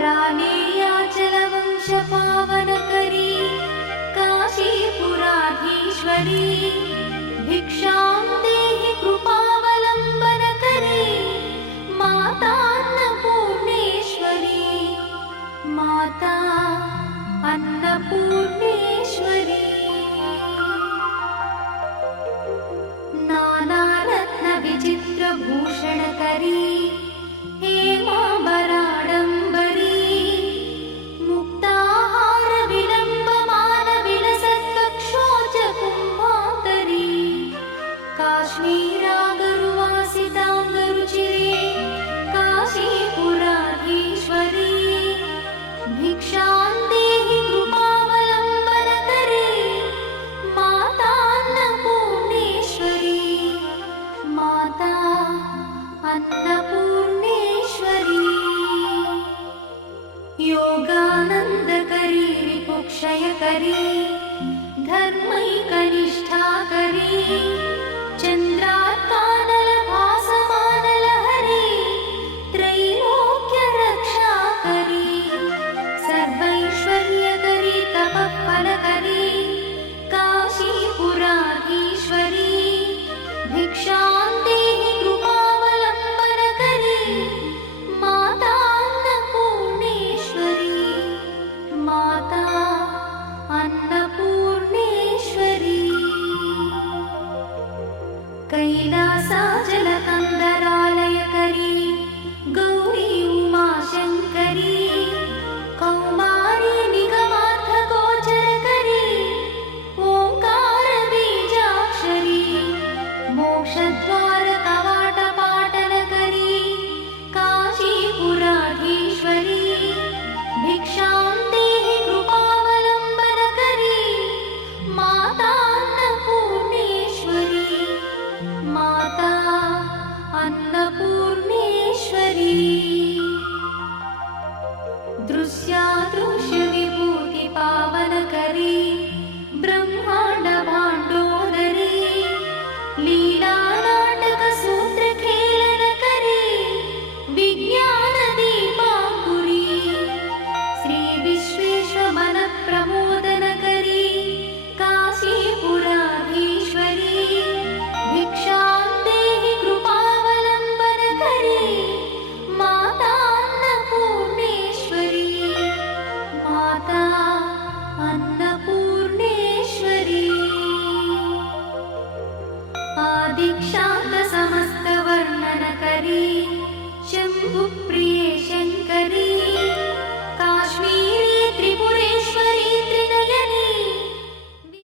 प्राणेयाचलवंशपावनकरी काशीपुराधीश्वरी भिक्षां देहि कृपावलम्बनकरी माता अन्नपूर्णेश्वरी माता अन्नपूर्णेश्वरी नानारत्नविचित्रभूषणकरी हेमाम्बराडम्बरी मुक्ताहारविलम्बमानविलसत्कक्षोजकुम्भाकरी काश्मीरागरुवासिताङ्गरुचिरे काशीपुराधीश्वरी भिक्षां देहि कृपावलम्बनकरी माता अन्नपूर्णेश्वरी माता अन्नपूर्णेश्वरी योगानन्दकरी रिपुक्षयकरी धर्मैकनिष्ठाकरी चन्द्रार्कानलभासमानलहरी त्रैलोक्यरक्षाकरी सर्वैश्वर्यकरी तपःफलकरी काशीपुराधीश्वरी भिक्षां देहि कृपावलम्बनकरी माता अन्नपूर्णेश्वरी माता अन्नपूर्णेश्वरी कैलासाचलकन्दरालयकरी गौरी उमाशङ्करी कौमारी निगमार्थगोचरकरी ओङ्कारबीजाक्षरी मोक्षद्वारकवाटपाटनकरी काशीपुराधीश्वरी भिक्षां देहि कृपावलम्बनकरी माता अन्नपूर्णेश्वरी माता अन्नपूर्णेश्वरी दृश्यादृश्यविभूतिपावनकरी ब्रह्माण्डभाण्डोदरी लीलानाटकसूत्रखेलनकरी विज्ञानदीपाङ्कुरी श्रीविश्वेश्वमनप्रमोदनकरी काशीपुराधीश्वरी भिक्षां देहि कृपावलम्बनकरी माता अन्नपूर्णेश्वरी माता अन्नपूर्णेश्वरी आदिक्षा